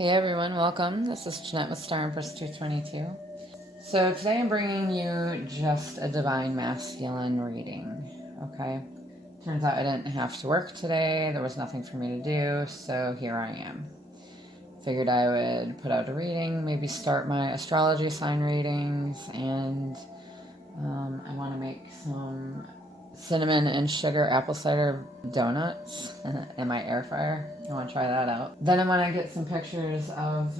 Hey everyone, welcome. This is Jeanette with Star Empress 222. So today I'm bringing you just a divine masculine reading, okay? Turns out I didn't have to work today. There was nothing for me to do, so here I am. Figured I would put out a reading, maybe start my astrology sign readings, and I want to make some cinnamon and sugar apple cider donuts in my air fryer. I want to try that out. Then I want to get some pictures of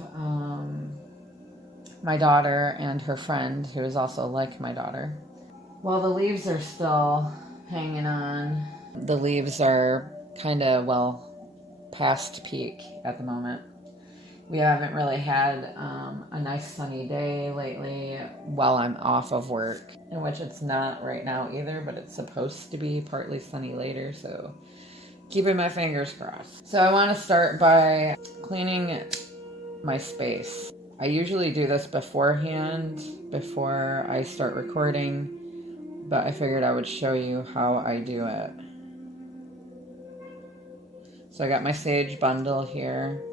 my daughter and her friend, who is also like my daughter. Well, the leaves are still hanging on. The leaves are kind of, past peak at the moment. We haven't really had a nice sunny day lately while I'm off of work, in which it's not right now either, but it's supposed to be partly sunny later, so keeping my fingers crossed. So I want to start by cleaning my space. I usually do this beforehand, before I start recording, but I figured I would show you how I do it. So I got my sage bundle here.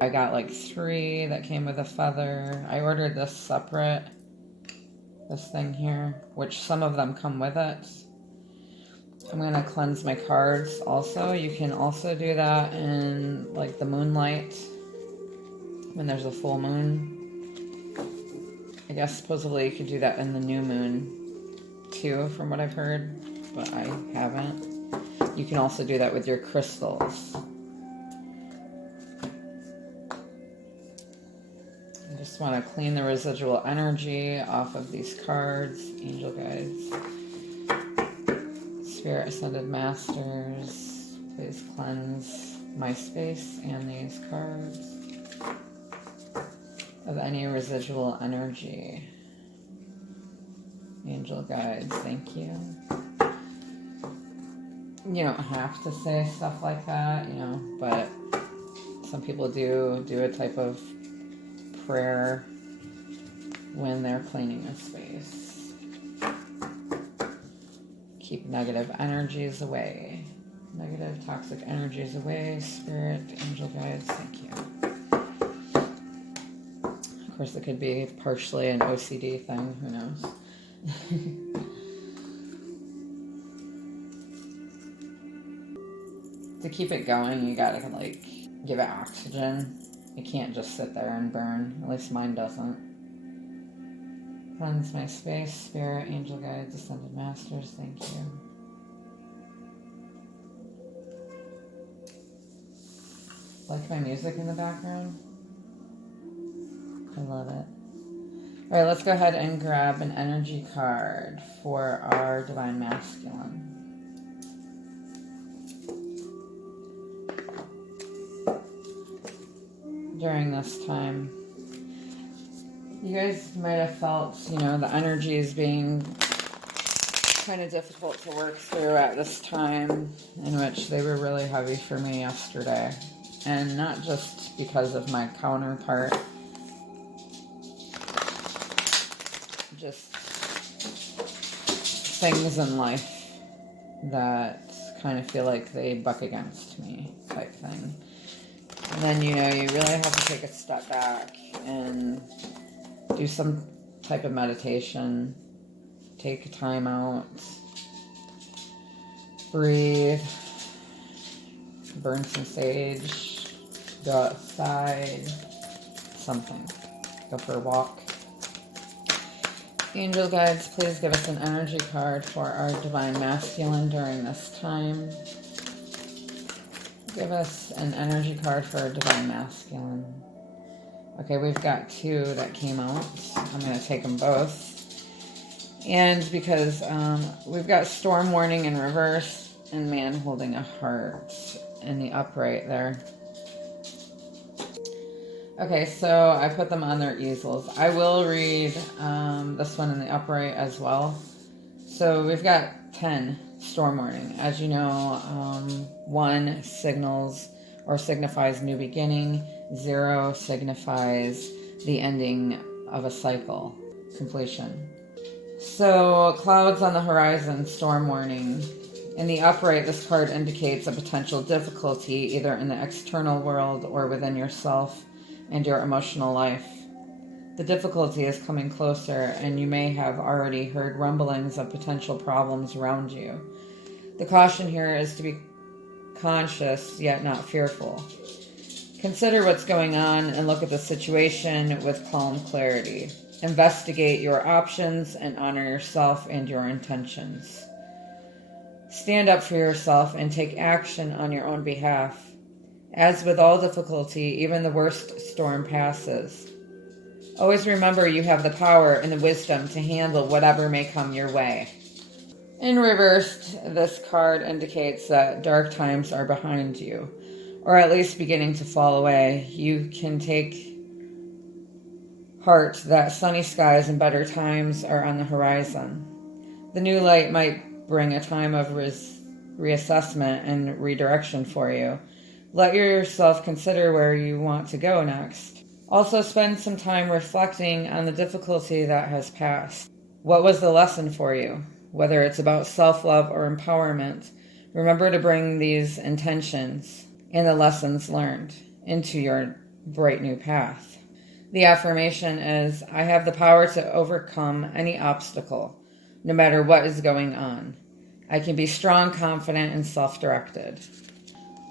I got like 3 that came with a feather. I ordered this separate, this thing here, which some of them come with it. I'm going to cleanse my cards also. You can also do that in like the moonlight when there's a full moon. I guess supposedly you could do that in the new moon too, from what I've heard, but I haven't. You can also do that with your crystals. I just want to clean the residual energy off of these cards. Angel guides, Spirit Ascended Masters, please cleanse my space and these cards of any residual energy. Angel guides, thank you. You don't have to say stuff like that, but some people do a type of prayer when they're cleaning a space. Keep negative energies away. Negative, toxic energies away. Spirit, angel guides, thank you. Of course, it could be partially an OCD thing, who knows. To keep it going, you gotta give it oxygen. It can't just sit there and burn. At least mine doesn't. Cleanse my space, Spirit, angel guides, ascended masters, thank you. Like my music in the background? I love it. Alright, let's go ahead and grab an energy card for our Divine Masculine. During this time, you guys might have felt, the energies being kind of difficult to work through at this time, in which they were really heavy for me yesterday. And not just because of my counterpart, just things in life that kind of feel like they buck against me type thing. And then, you really have to take a step back and do some type of meditation. Take a time out. Breathe. Burn some sage. Go outside. Something. Go for a walk. Angel guides, please give us an energy card for our Divine Masculine during this time. Give us an energy card for a Divine Masculine. Okay, we've got 2 that came out. I'm going to take them both. And because we've got Storm Warning in reverse and Man holding a heart in the upright there. Okay, so I put them on their easels. I will read this one in the upright as well. So we've got 10 Storm Warning. As you know, 1 signals or signifies new beginning. 0 signifies the ending of a cycle, completion. So clouds on the horizon, storm warning. In the upright, this card indicates a potential difficulty either in the external world or within yourself and your emotional life. The difficulty is coming closer, and you may have already heard rumblings of potential problems around you. The caution here is to be conscious, yet not fearful. Consider what's going on and look at the situation with calm clarity. Investigate your options and honor yourself and your intentions. Stand up for yourself and take action on your own behalf. As with all difficulty, even the worst storm passes. Always remember you have the power and the wisdom to handle whatever may come your way. In reversed, this card indicates that dark times are behind you, or at least beginning to fall away. You can take heart that sunny skies and better times are on the horizon. The new light might bring a time of reassessment and redirection for you. Let yourself consider where you want to go next. Also, spend some time reflecting on the difficulty that has passed. What was the lesson for you? Whether it's about self-love or empowerment, remember to bring these intentions and the lessons learned into your bright new path. The affirmation is, I have the power to overcome any obstacle, no matter what is going on. I can be strong, confident, and self-directed.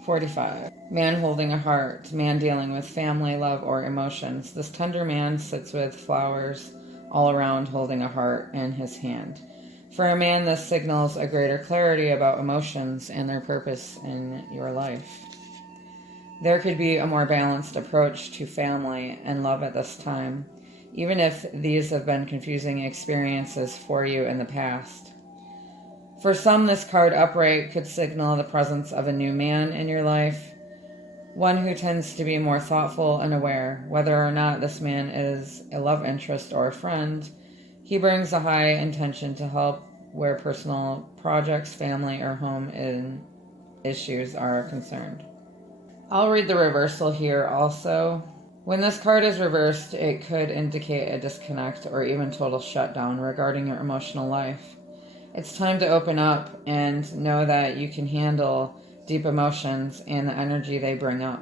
45. Man holding a heart, man dealing with family, love, or emotions. This tender man sits with flowers all around holding a heart in his hand. For a man, this signals a greater clarity about emotions and their purpose in your life. There could be a more balanced approach to family and love at this time, even if these have been confusing experiences for you in the past. For some, this card upright could signal the presence of a new man in your life, one who tends to be more thoughtful and aware. Whether or not this man is a love interest or a friend, he brings a high intention to help where personal projects, family, or home issues are concerned. I'll read the reversal here also. When this card is reversed, it could indicate a disconnect or even total shutdown regarding your emotional life. It's time to open up and know that you can handle deep emotions and the energy they bring up.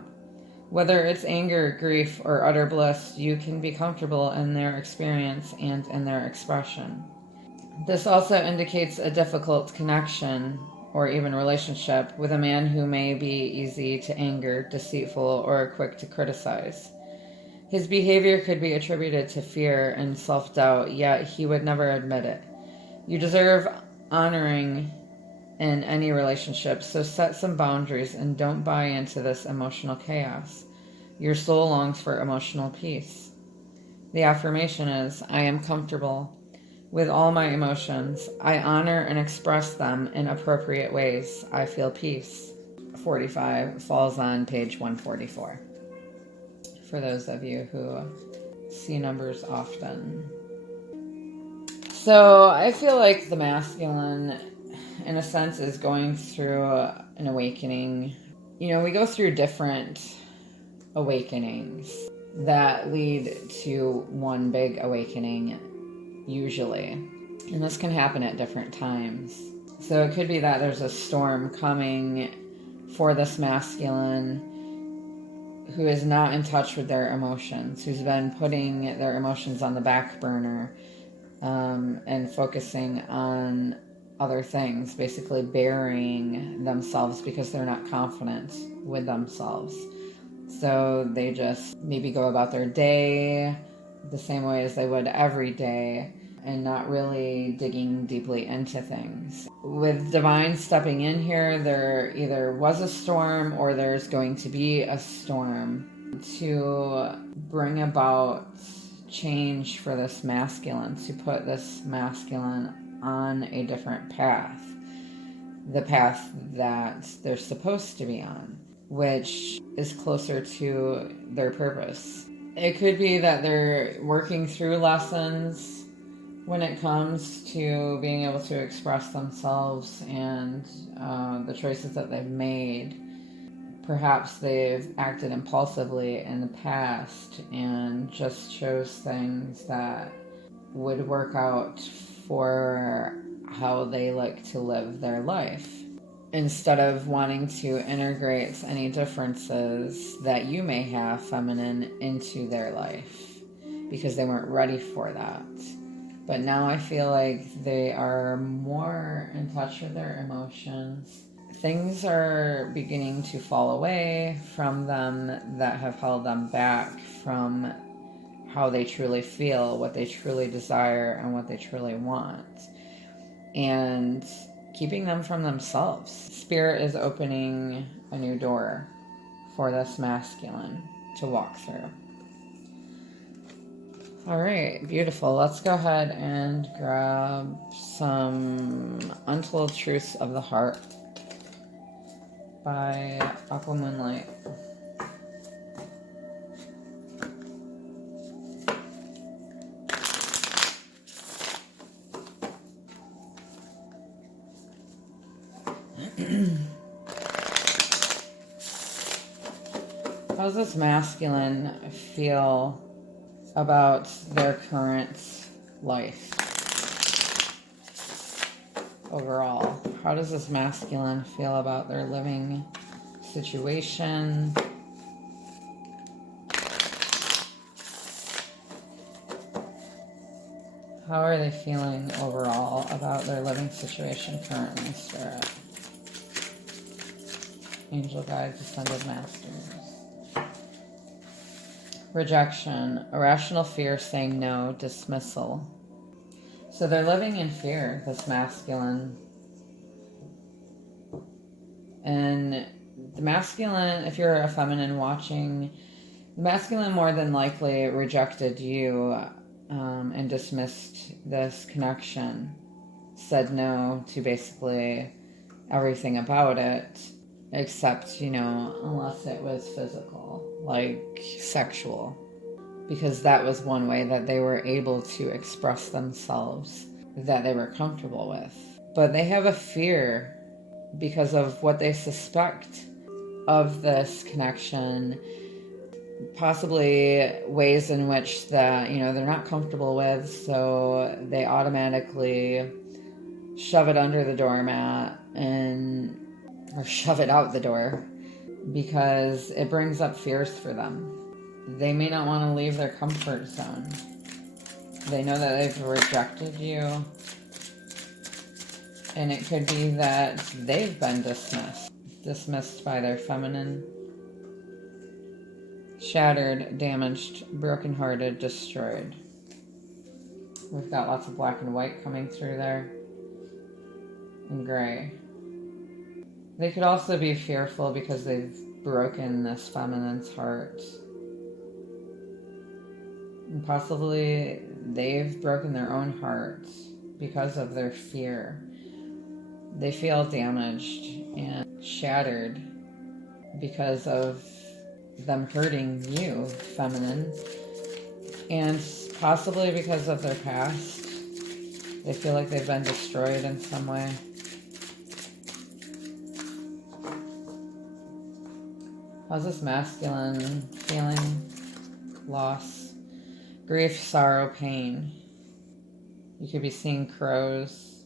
Whether it's anger, grief, or utter bliss, you can be comfortable in their experience and in their expression. This also indicates a difficult connection or even relationship with a man who may be easy to anger, deceitful, or quick to criticize. His behavior could be attributed to fear and self-doubt, yet he would never admit it. You deserve honoring in any relationship, so set some boundaries and don't buy into this emotional chaos. Your soul longs for emotional peace. The affirmation is, I am comfortable with all my emotions. I honor and express them in appropriate ways. I feel peace. 45 falls on page 144. For those of you who see numbers often. So I feel like the masculine, in a sense, is going through an awakening. You know, we go through different awakenings that lead to one big awakening, usually. And this can happen at different times. So it could be that there's a storm coming for this masculine who is not in touch with their emotions, who's been putting their emotions on the back burner, and focusing on other things, basically burying themselves because they're not confident with themselves. So they just maybe go about their day the same way as they would every day and not really digging deeply into things. With divine stepping in here, there either was a storm or there's going to be a storm to bring about change for this masculine, to put this masculine on a different path, the path that they're supposed to be on, which is closer to their purpose. It could be that they're working through lessons when it comes to being able to express themselves and the choices that they've made. Perhaps they've acted impulsively in the past and just chose things that would work out for how they like to live their life. instead of wanting to integrate any differences that you may have, feminine, into their life because they weren't ready for that. But now I feel like they are more in touch with their emotions. Things are beginning to fall away from them that have held them back from how they truly feel, what they truly desire, and what they truly want. And keeping them from themselves. Spirit is opening a new door for this masculine to walk through. All right, beautiful. Let's go ahead and grab some Untold Truths of the Heart by Aqua Moonlight. How does this masculine feel about their current life overall? How does this masculine feel about their living situation? How are they feeling overall about their living situation currently, Spirit? Angel guides, ascended masters. Rejection, irrational fear, saying no, dismissal. So they're living in fear, this masculine. And the masculine, if you're a feminine watching, the masculine more than likely rejected you and dismissed this connection, said no to basically everything about it, except, unless it was physical, like sexual, because that was one way that they were able to express themselves that they were comfortable with. But they have a fear because of what they suspect of this connection, possibly ways in which that, they're not comfortable with, so they automatically shove it under the doormat or shove it out the door because it brings up fears for them. They may not want to leave their comfort zone. They know that they've rejected you, and it could be that they've been dismissed by their feminine, shattered, damaged, brokenhearted, destroyed. We've got lots of black and white coming through there, and gray. They could also be fearful because they've broken this feminine's heart. And possibly they've broken their own hearts because of their fear. They feel damaged and shattered because of them hurting you, feminine. And possibly because of their past. They feel like they've been destroyed in some way. How's this masculine feeling? Loss, grief, sorrow, pain. You could be seeing crows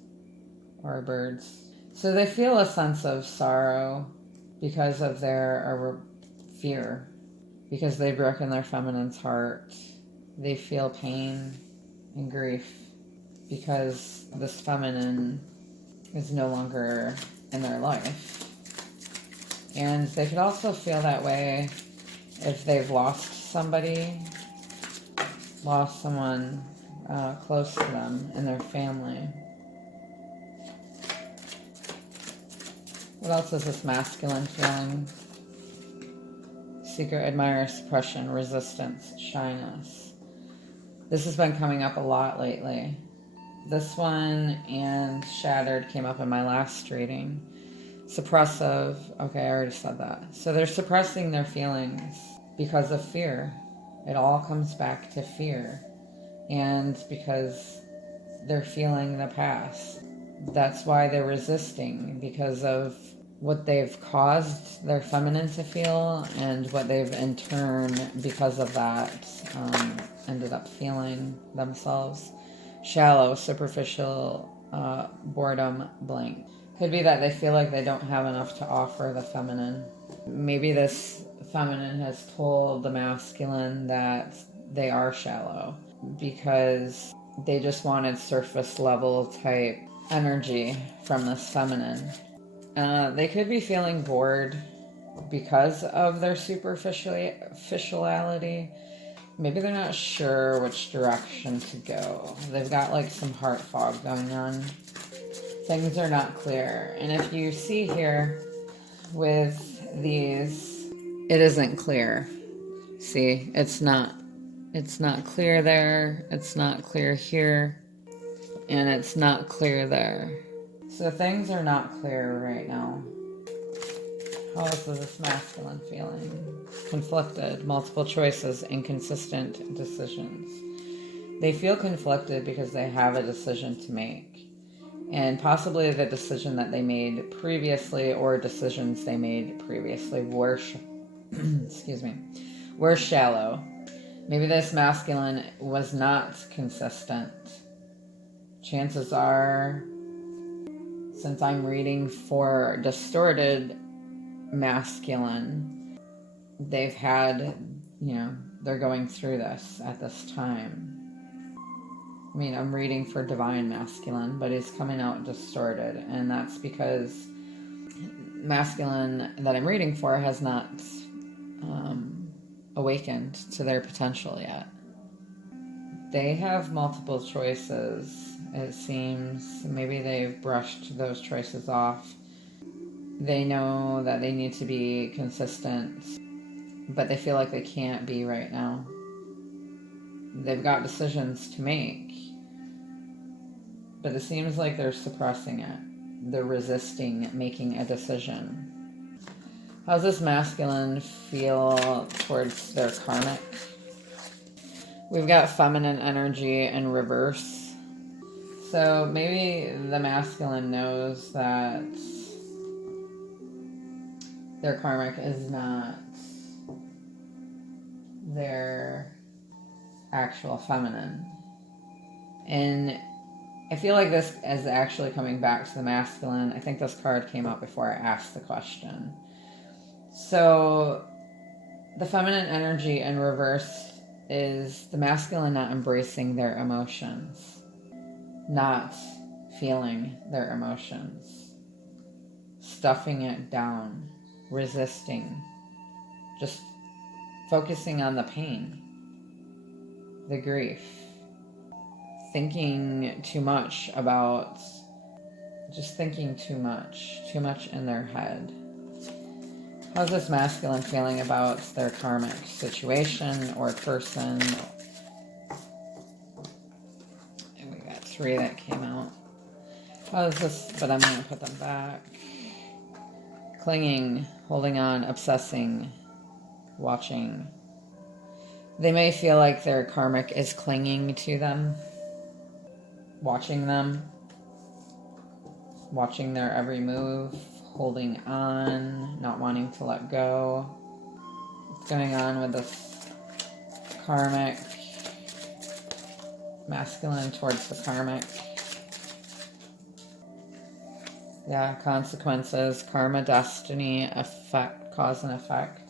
or birds. So they feel a sense of sorrow because of their fear, because they've broken their feminine's heart. They feel pain and grief because this feminine is no longer in their life. And they could also feel that way if they've lost somebody, lost someone close to them in their family. What else is this masculine feeling? Secret admirer, suppression, resistance, shyness. This has been coming up a lot lately. This one and shattered came up in my last reading. Suppressive. Okay, I already said that. So they're suppressing their feelings because of fear. It all comes back to fear. And because they're feeling the past. That's why they're resisting, because of what they've caused their feminine to feel and what they've in turn, because of that, ended up feeling themselves. Shallow, superficial, boredom, blank. Could be that they feel like they don't have enough to offer the feminine. Maybe this feminine has told the masculine that they are shallow because they just wanted surface level type energy from this feminine. They could be feeling bored because of their superficiality. Maybe they're not sure which direction to go. They've got like some heart fog going on. Things are not clear. And if you see here with these, it isn't clear. See, it's not clear there, it's not clear here, and it's not clear there. So things are not clear right now. How is this masculine feeling? Conflicted, multiple choices, inconsistent decisions. They feel conflicted because they have a decision to make. And possibly the decision that they made previously or decisions they made previously were, were shallow. Maybe this masculine was not consistent. Chances are, since I'm reading for distorted masculine, they've had, they're going through this at this time. I mean, I'm reading for divine masculine, but it's coming out distorted, and that's because masculine that I'm reading for has not awakened to their potential yet. They have multiple choices, it seems. Maybe they've brushed those choices off. They know that they need to be consistent, but they feel like they can't be right now. They've got decisions to make, but it seems like they're suppressing it. They're resisting making a decision. How does this masculine feel towards their karmic? We've got feminine energy in reverse. So maybe the masculine knows that their karmic is not their actual feminine. And I feel like this is actually coming back to the masculine. I think this card came out before I asked the question. So the feminine energy in reverse is the masculine not embracing their emotions, not feeling their emotions, stuffing it down, resisting, just focusing on the pain, the grief, thinking too much about, just thinking too much in their head. How's this masculine feeling about their karmic situation or person? And we got 3 that came out. How's this, but I'm going to put them back. Clinging, holding on, obsessing, watching. They may feel like their karmic is clinging to them, watching their every move, holding on, not wanting to let go. What's going on with this karmic? Masculine towards the karmic. Yeah, consequences, karma, destiny, effect, cause and effect.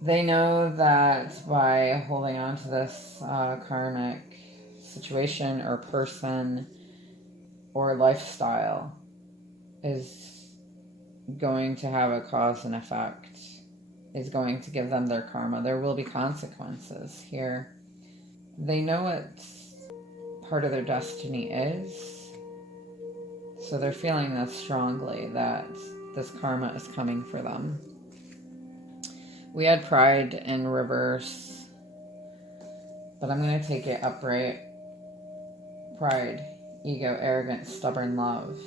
They know that by holding on to this karmic situation or person or lifestyle is going to have a cause and effect, is going to give them their karma. There will be consequences here. They know what part of their destiny is, so they're feeling that strongly, that this karma is coming for them. We had pride in reverse, but I'm going to take it upright. Pride, ego, arrogance, stubborn love.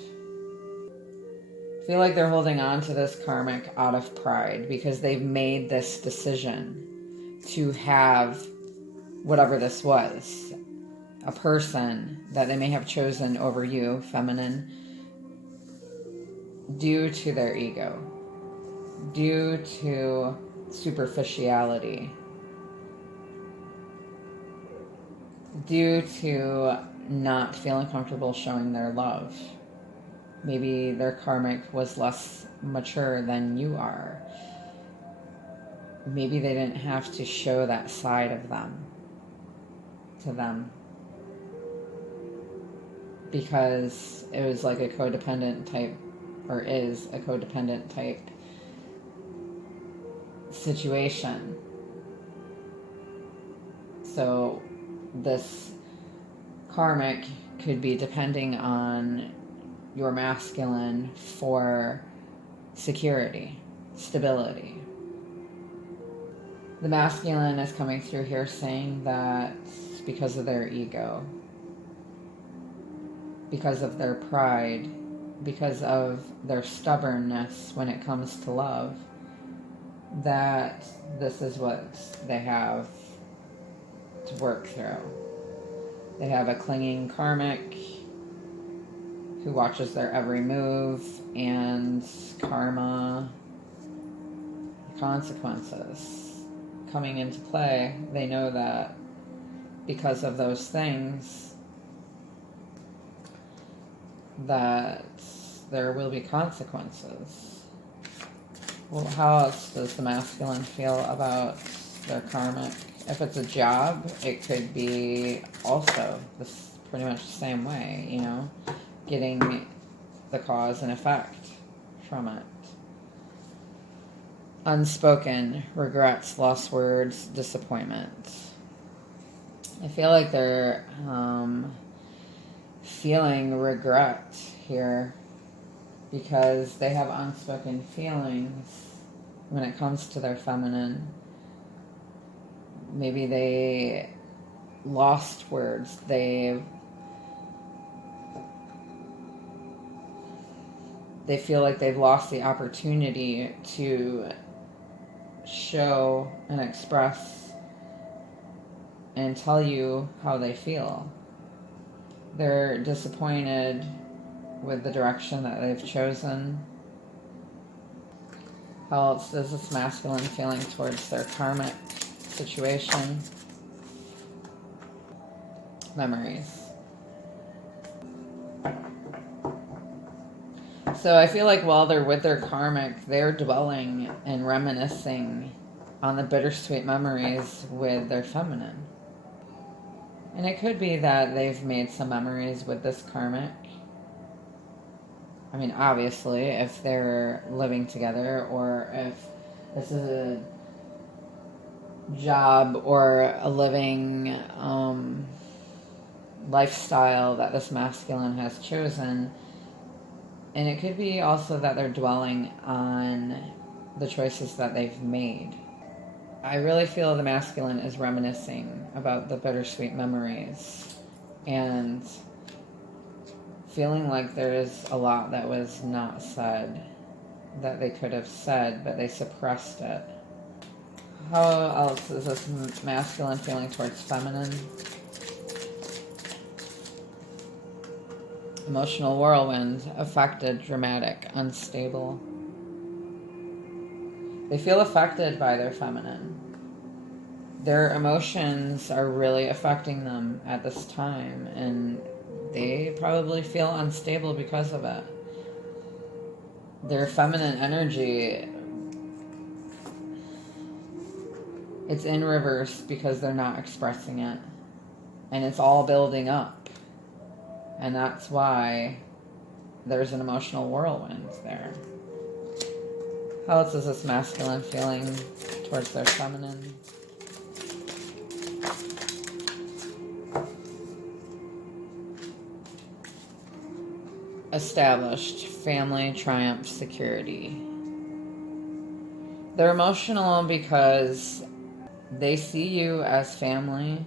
I feel like they're holding on to this karmic out of pride because they've made this decision to have whatever this was, a person that they may have chosen over you, feminine, due to their ego, due to superficiality. due to not feeling comfortable showing their love. Maybe their karmic was less mature than you are. Maybe they didn't have to show that side of them to them because it was like a codependent type, or is a codependent type situation. So this karmic could be depending on your masculine for security, stability. The masculine is coming through here saying that because of their ego, because of their pride, because of their stubbornness when it comes to love, that this is what they have to work through. They have a clinging karmic who watches their every move, and karma, consequences coming into play. They know that because of those things that there will be consequences. Well, how else does the masculine feel about their karmic? If it's a job, it could be also this pretty much the same way, you know, getting the cause and effect from it. Unspoken regrets, lost words, disappointment. I feel like they're feeling regret here because they have unspoken feelings when it comes to their feminine. Maybe they lost words. They feel like they've lost the opportunity to show and express and tell you how they feel. They're disappointed with the direction that they've chosen. How else does this masculine feeling towards their karmic situation? Memories. So I feel like while they're with their karmic, they're dwelling and reminiscing on the bittersweet memories with their feminine. And it could be that they've made some memories with this karmic. I mean, obviously, if they're living together, or if this is a job or a living lifestyle that this masculine has chosen. And it could be also that they're dwelling on the choices that they've made. I really feel the masculine is reminiscing about the bittersweet memories and feeling like there is a lot that was not said, that they could have said, but they suppressed it. How else is this masculine feeling towards feminine? Emotional whirlwind, affected, dramatic, unstable. They feel affected by their feminine. Their emotions are really affecting them at this time, and they probably feel unstable because of it. Their feminine energy, it's in reverse because they're not expressing it. And it's all building up. And that's why there's an emotional whirlwind there. How else is this masculine feeling towards their feminine? Established, family, triumph, security. They're emotional because they see you as family.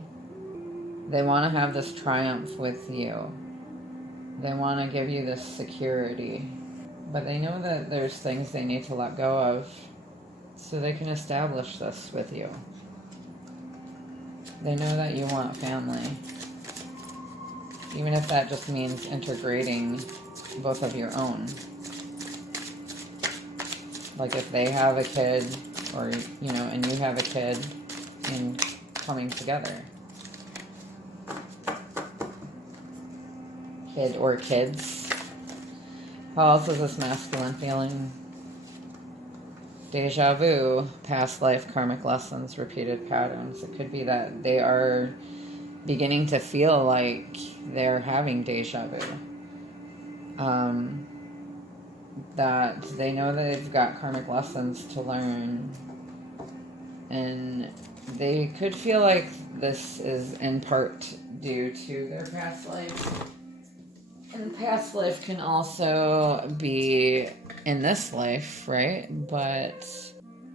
They want to have this triumph with you. They want to give you this security. But they know that there's things they need to let go of so they can establish this with you. They know that you want family. Even if that just means integrating both of your own. Like if they have a kid, or, and you have a kid, and coming together. kid or kids. How else is this masculine feeling? Deja vu, past life karmic lessons, repeated patterns. It could be that they are beginning to feel like they're having deja vu. That they know that they've got karmic lessons to learn. And they could feel like this is in part due to their past life. And past life can also be in this life, right? But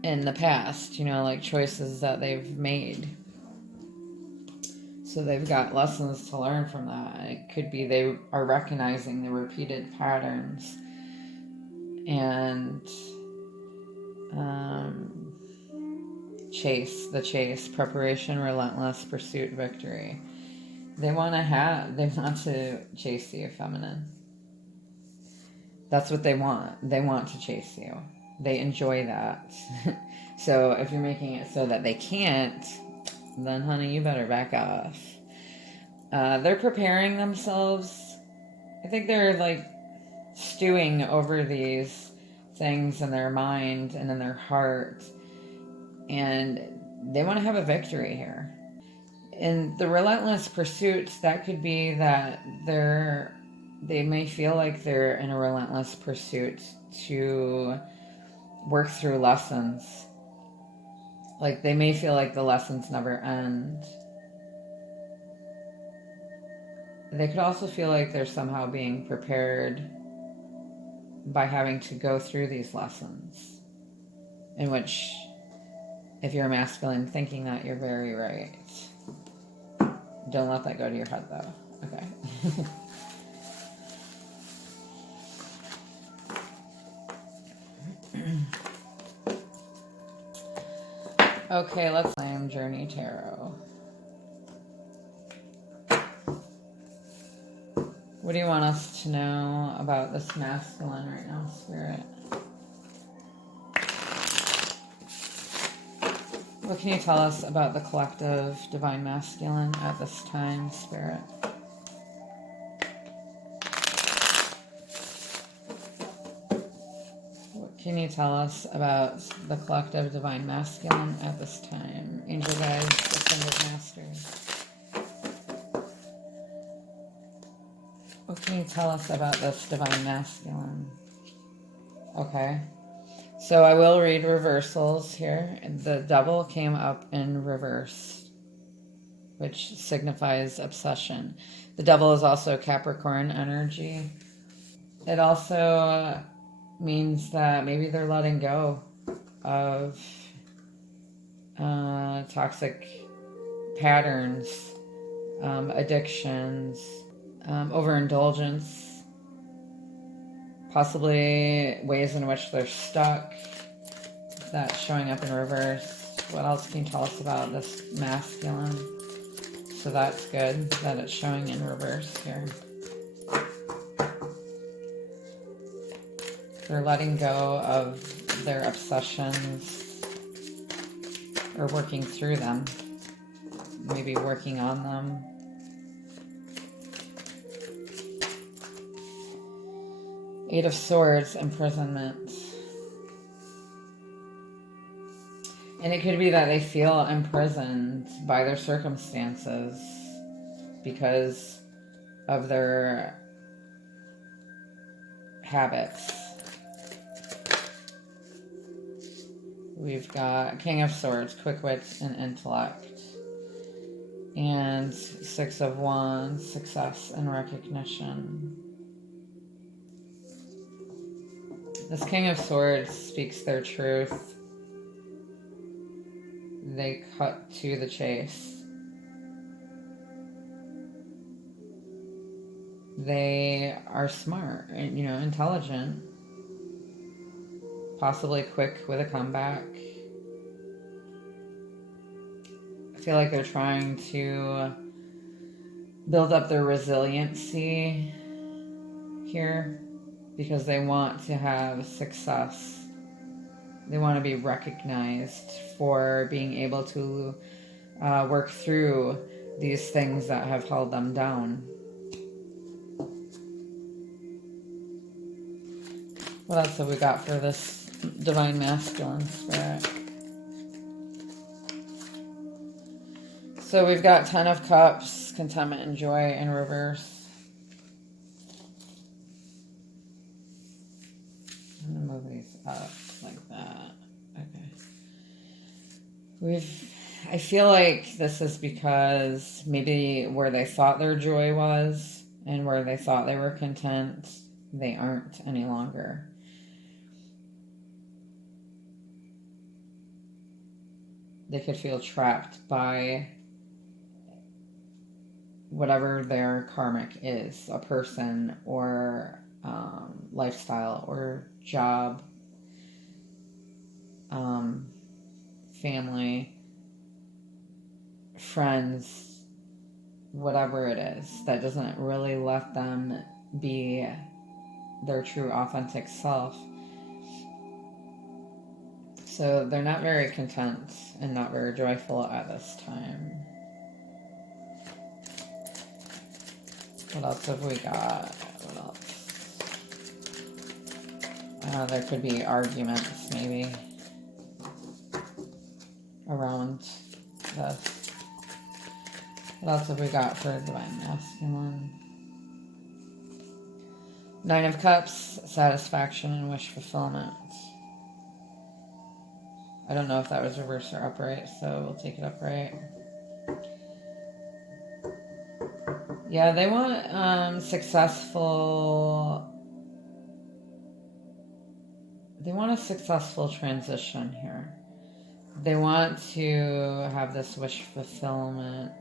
in the past, like choices that they've made. So they've got lessons to learn from that. It could be they are recognizing the repeated patterns and chase, preparation, relentless pursuit, victory. They want to chase you, feminine. That's what they want. They want to chase you. They enjoy that. So if you're making it so that they can't, then honey, you better back off. They're preparing themselves. I think they're like stewing over these things in their mind and in their heart. And they want to have a victory here. In the relentless pursuits, that could be that they may feel like they're in a relentless pursuit to work through lessons. Like they may feel like the lessons never end. They could also feel like they're somehow being prepared by having to go through these lessons. In which, if you're a masculine, thinking that, you're very right. Don't let that go to your head, though. Okay. Okay, let's claim Journey Tarot. What do you want us to know about this masculine right now, Spirit? What can you tell us about the collective divine masculine at this time, Spirit? What can you tell us about the collective divine masculine at this time? Angel guides, ascended masters. What can you tell us about this divine masculine? Okay. So I will read reversals here. The devil came up in reverse, which signifies obsession. The devil is also Capricorn energy. It also means that maybe they're letting go of toxic patterns, addictions, overindulgence, possibly ways in which they're stuck. That's showing up in reverse. What else can you tell us about this masculine? So that's good that it's showing in reverse here. They're letting go of their obsessions or working through them. Maybe working on them. Eight of Swords, imprisonment. And it could be that they feel imprisoned by their circumstances because of their habits. We've got King of Swords, quick wit and intellect. And Six of Wands, success and recognition. This King of Swords speaks their truth. They cut to the chase. They are smart, intelligent, possibly quick with a comeback. I feel like they're trying to build up their resiliency here because they want to have success. They want to be recognized for being able to work through these things that have held them down. What else have we got for this divine masculine spirit? So we've got Ten of Cups, contentment and joy in reverse. I'm going to move these up like that. Okay. I feel like this is because maybe where they thought their joy was and where they thought they were content, they aren't any longer. They could feel trapped by whatever their karmic is, a person or lifestyle or job, family, friends, whatever it is, that doesn't really let them be their true authentic self. So they're not very content and not very joyful at this time. What else have we got? What else? There could be arguments maybe around this. What else have we got for divine masculine? Nine of Cups, satisfaction and wish fulfillment. I don't know if that was reverse or upright, so we'll take it upright. Yeah, they want successful. They want a successful transition here. They want to have this wish fulfillment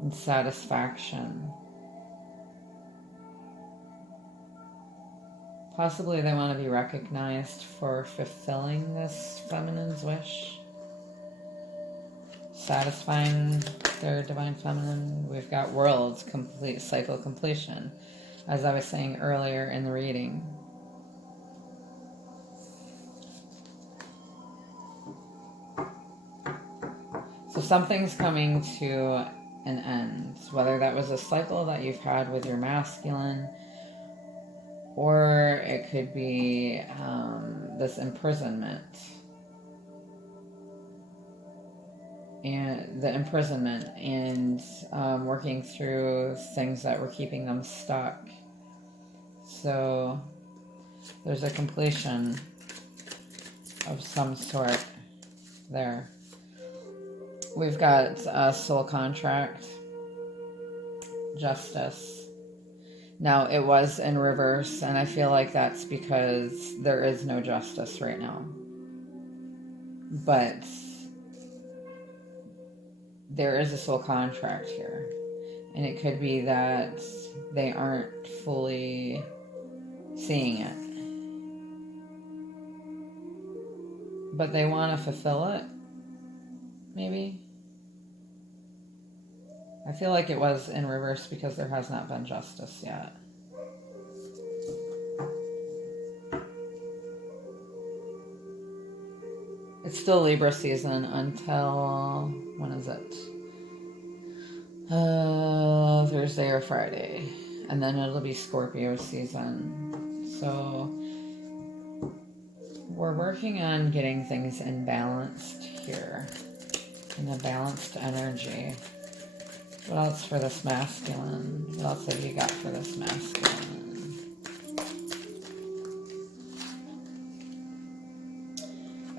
and satisfaction. Possibly they want to be recognized for fulfilling this feminine's wish. Satisfying their divine feminine. We've got worlds, complete cycle completion, as I was saying earlier in the reading. So something's coming to an end, whether that was a cycle that you've had with your masculine, or it could be this imprisonment. And the imprisonment and working through things that were keeping them stuck. So there's a completion of some sort there. We've got a soul contract, justice. Now it was in reverse, and I feel like that's because there is no justice right now. But there is a soul contract here, and it could be that they aren't fully seeing it, but they want to fulfill it, maybe. I feel like it was in reverse because there has not been justice yet. It's still Libra season until, when is it? Thursday or Friday. And then it'll be Scorpio season. So we're working on getting things in balanced here. In a balanced energy. What else for this masculine? What else have you got for this masculine?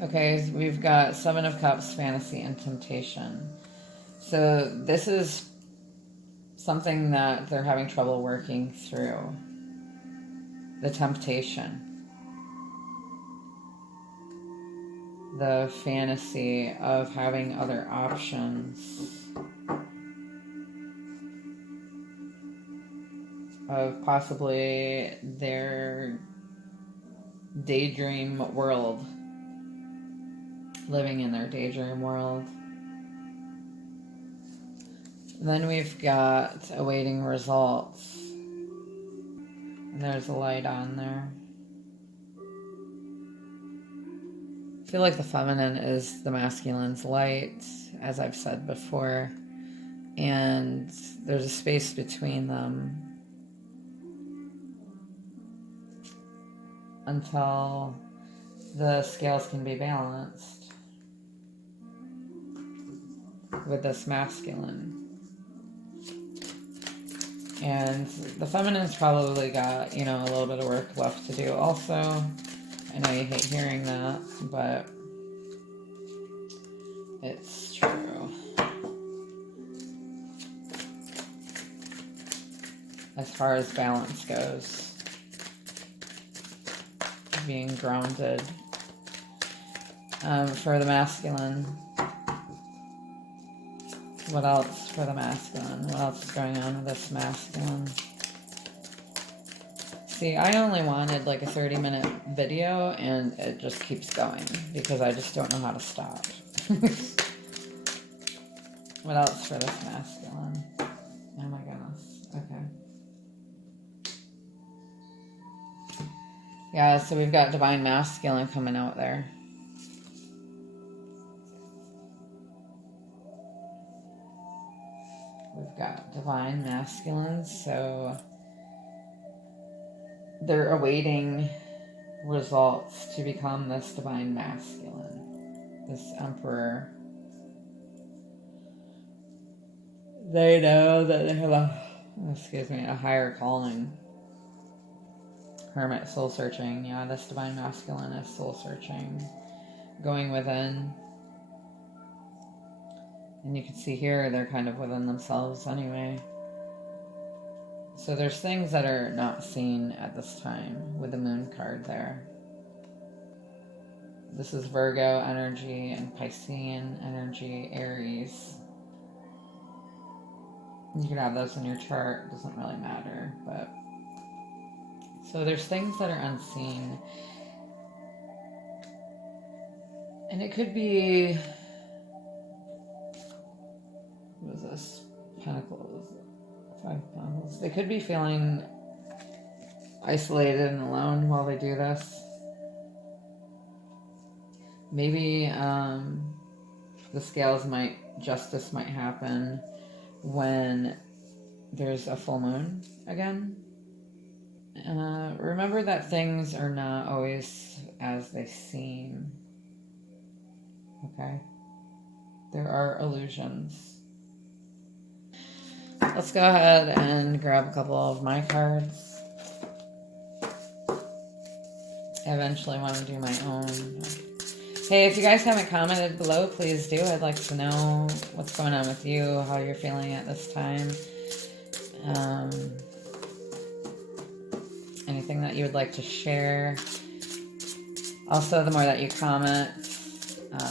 Okay, we've got Seven of Cups, fantasy, and temptation. So this is something that they're having trouble working through. The temptation. The fantasy of having other options. Of possibly their daydream world. Living in their daydream world. Then we've got awaiting results. And there's a light on there. I feel like the feminine is the masculine's light, as I've said before. And there's a space between them. until the scales can be balanced with this masculine. And the feminine's probably got, you know, a little bit of work left to do also. I know you hate hearing that, but it's true. As far as balance goes, being grounded. For the masculine, what else for the masculine? What else is going on with this masculine? See, I only wanted like a 30-minute video, and it just keeps going because I just don't know how to stop. What else for this masculine? Oh my goodness. Okay. Yeah, so we've got divine masculine coming out there. We've got divine masculine, so they're awaiting results to become this divine masculine, this emperor. They know that they have a higher calling. Hermit, soul searching. Yeah, this divine masculine is soul searching, going within. And you can see here, they're kind of within themselves anyway. So there's things that are not seen at this time with the moon card there. This is Virgo energy and Piscean energy, Aries. You can have those in your chart, doesn't really matter, but so there's things that are unseen. And it could be, what is this? Pentacles. 5 Pentacles. They could be feeling isolated and alone while they do this. Maybe the scales justice might happen when there's a full moon again. Remember that things are not always as they seem. Okay? There are illusions. Let's go ahead and grab a couple of my cards. I eventually want to do my own. Hey, if you guys haven't commented below, please do. I'd like to know what's going on with you, how you're feeling at this time. Anything that you would like to share. Also, the more that you comment,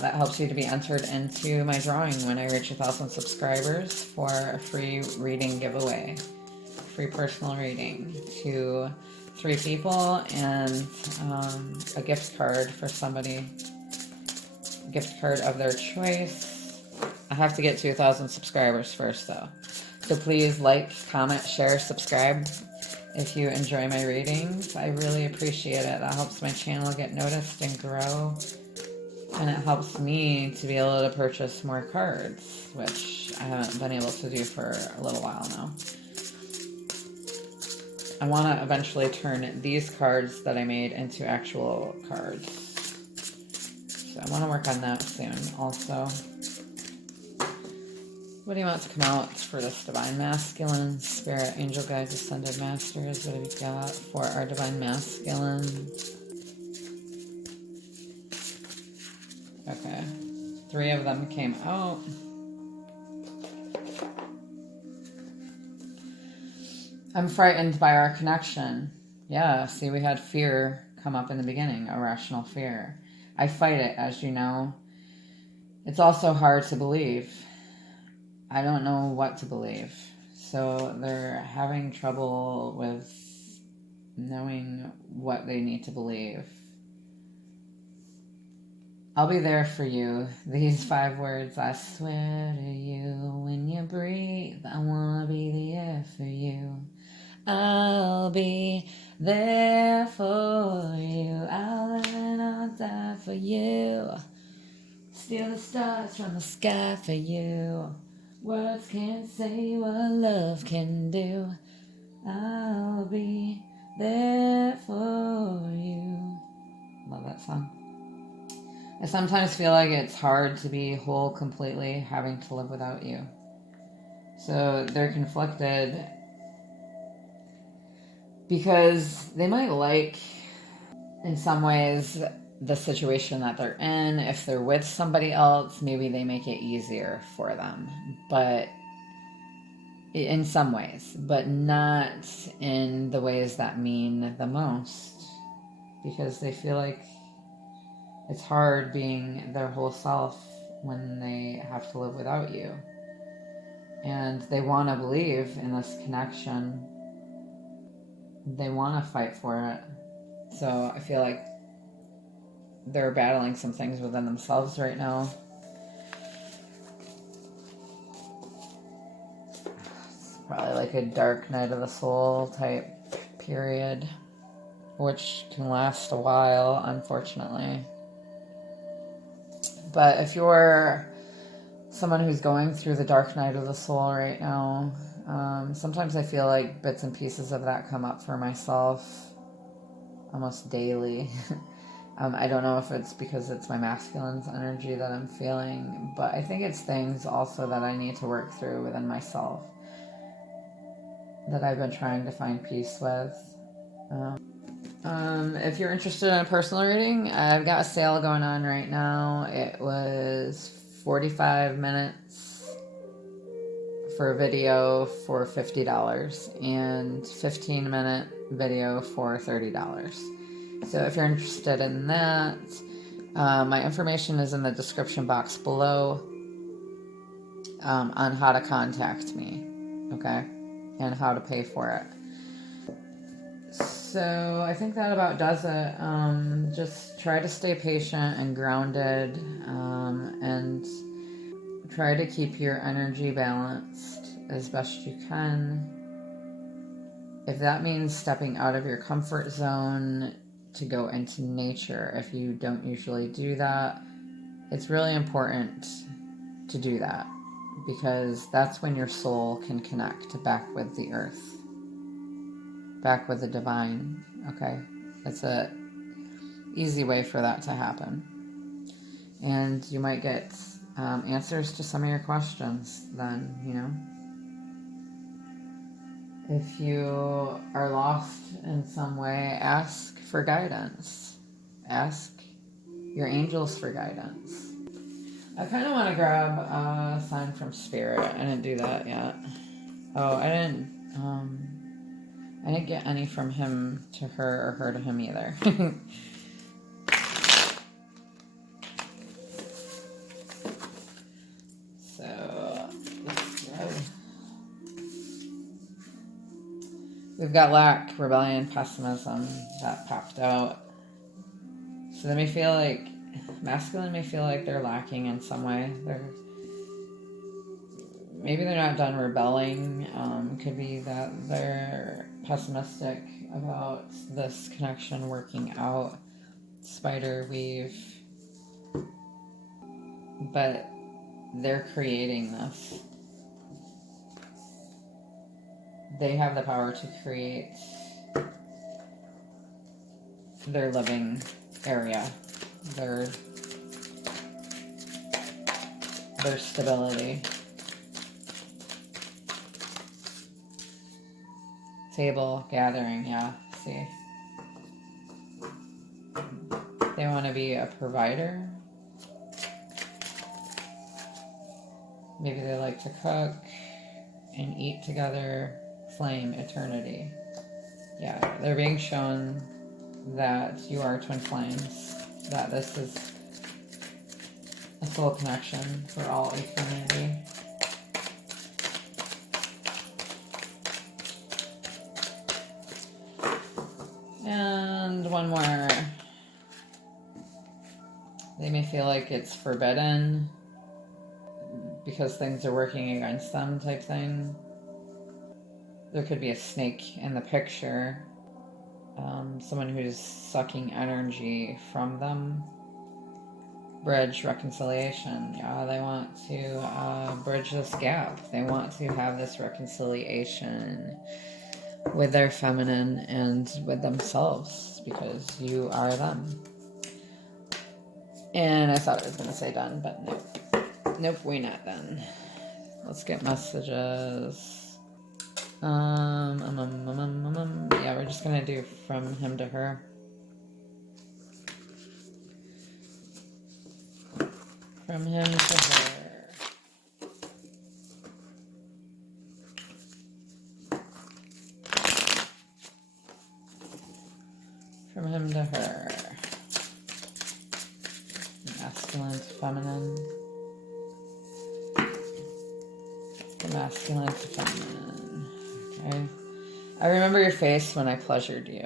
that helps you to be entered into my drawing when I reach 1,000 subscribers for a free reading giveaway. Free personal reading to 3 people and a gift card for somebody. A gift card of their choice. I have to get to 1,000 subscribers first though. So please like, comment, share, subscribe if you enjoy my readings. I really appreciate it. That helps my channel get noticed and grow. And it helps me to be able to purchase more cards, which I haven't been able to do for a little while now. I want to eventually turn these cards that I made into actual cards. So I want to work on that soon also. What do you want to come out for this Divine Masculine? Spirit, Angel Guides, Ascended Masters. What have we got for our Divine Masculine? Okay. 3 of them came out. I'm frightened by our connection. Yeah, see, we had fear come up in the beginning, irrational fear. I fight it, as you know. It's also hard to believe. I don't know what to believe. So they're having trouble with knowing what they need to believe. I'll be there for you. These 5 words, I swear to you. When you breathe, I want to be the air for you. I'll be there for you. I'll live and I'll die for you. Steal the stars from the sky for you. Words can't say what love can do. I'll be there for you. Love that song. I sometimes feel like it's hard to be whole completely, having to live without you. So they're conflicted because they might like, in some ways, the situation that they're in. If they're with somebody else, maybe they make it easier for them. But in some ways, but not in the ways that mean the most, because they feel like it's hard being their whole self when they have to live without you. And they want to believe in this connection. They want to fight for it. So I feel like they're battling some things within themselves right now. It's probably like a dark night of the soul type period, which can last a while, unfortunately. But if you're someone who's going through the dark night of the soul right now, sometimes I feel like bits and pieces of that come up for myself almost daily. I don't know if it's because it's my masculine's energy that I'm feeling, but I think it's things also that I need to work through within myself that I've been trying to find peace with. If you're interested in a personal reading, I've got a sale going on right now. It was 45 minutes for a video for $50 and 15-minute video for $30. So if you're interested in that, my information is in the description box below on how to contact me, okay, and how to pay for it. So I think that about does it. Just try to stay patient and grounded, and try to keep your energy balanced as best you can. If that means stepping out of your comfort zone to go into nature, if you don't usually do that, it's really important to do that, because that's when your soul can connect back with the earth, back with the divine. Okay, it's a easy way for that to happen, and you might get answers to some of your questions then, you know. If you are lost in some way, ask for guidance. Ask your angels for guidance. I kind of want to grab a sign from Spirit. I didn't do that yet. Oh, I didn't get any from him to her or her to him either. So, let's go. We've got lack, rebellion, pessimism that popped out. So they may feel like, masculine may feel like they're lacking in some way. Maybe they're not done rebelling. Could be that they're pessimistic about this connection working out. Spider weave. But they're creating this. They have the power to create their living area, their stability. Table, gathering, yeah, see. They want to be a provider. Maybe they like to cook and eat together. Flame, eternity. Yeah, they're being shown that you are twin flames, that this is a soul connection for all eternity. And one more. They may feel like it's forbidden because things are working against them type thing. There could be a snake in the picture. Someone who's sucking energy from them. Bridge, reconciliation. Yeah, they want to bridge this gap. They want to have this reconciliation with their feminine and with themselves, because you are them. And I thought it was going to say done, but nope. Nope, we're not done. Let's get messages. Yeah, we're just going to do from him to her. From him to her. From him to her. Masculine to feminine. From masculine to feminine. Okay. I remember your face when I pleasured you.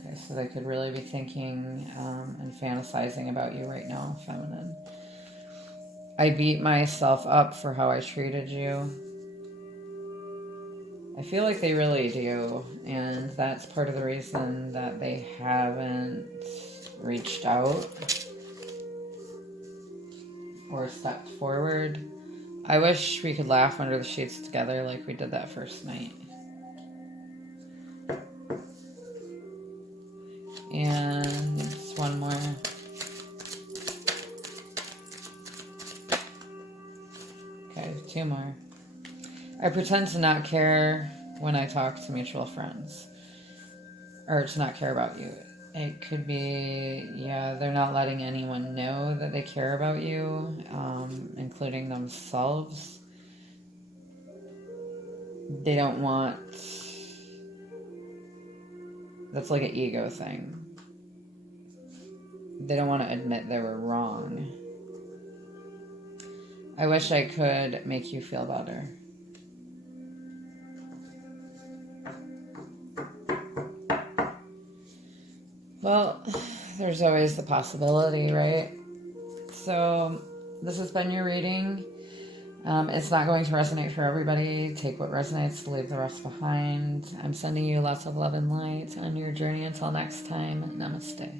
Okay, so they could really be thinking and fantasizing about you right now, feminine. I beat myself up for how I treated you. I feel like they really do, and that's part of the reason that they haven't reached out or stepped forward. I wish we could laugh under the sheets together like we did that first night. And just one more. Okay, two more. I pretend to not care when I talk to mutual friends. Or to not care about you. It could be, yeah, they're not letting anyone know that they care about you, including themselves. They don't want... That's like an ego thing. They don't want to admit they were wrong. I wish I could make you feel better. Well, there's always the possibility, right? So this has been your reading. It's not going to resonate for everybody. Take what resonates, leave the rest behind. I'm sending you lots of love and light on your journey. Until next time, namaste.